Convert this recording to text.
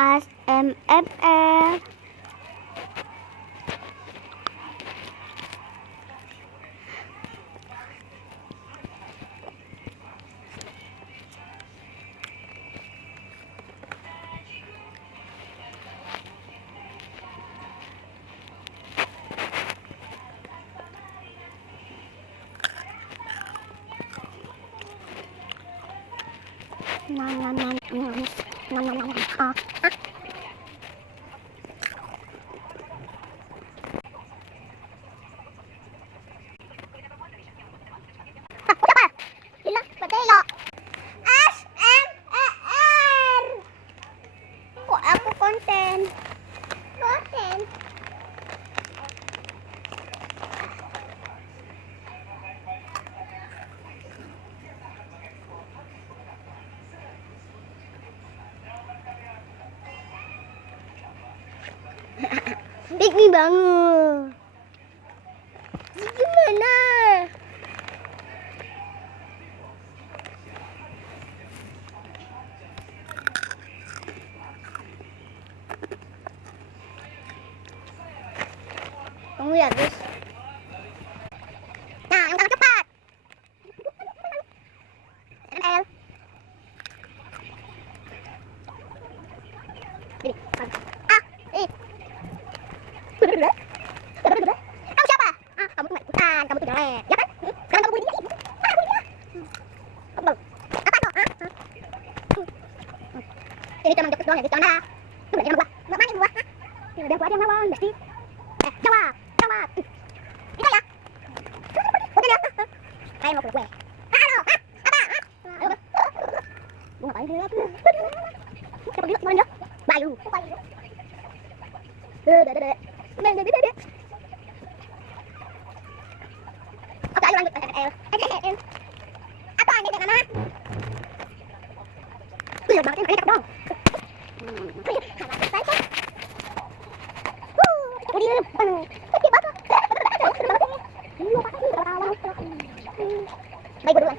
ASMR. Kok aku konten? Pikmi bangun. Gimana? Kamu ya guys. Nah, yang kalah cepat. ML. Ini. Kamu siapa? Kamu tuh ikutan, kamu tuh jelek, ya kan? Sekarang kamu bully dia. Kamu apa dong? Ini cuma jokes doang ya, jangan marah. Tuh jangan gua. Enggak main gua. Ini udah gua aja yang lawan, Besti. Jawab. Ini ya. Udah ya. Kayak mau gue. Halo. Apa? Gua ngapain sih aku? Siapa dia kemarin dia? Bayu. Oke, ayo lanjut LL. Apa ini dengan mana? Iya banget ini dong. Baik, berdua.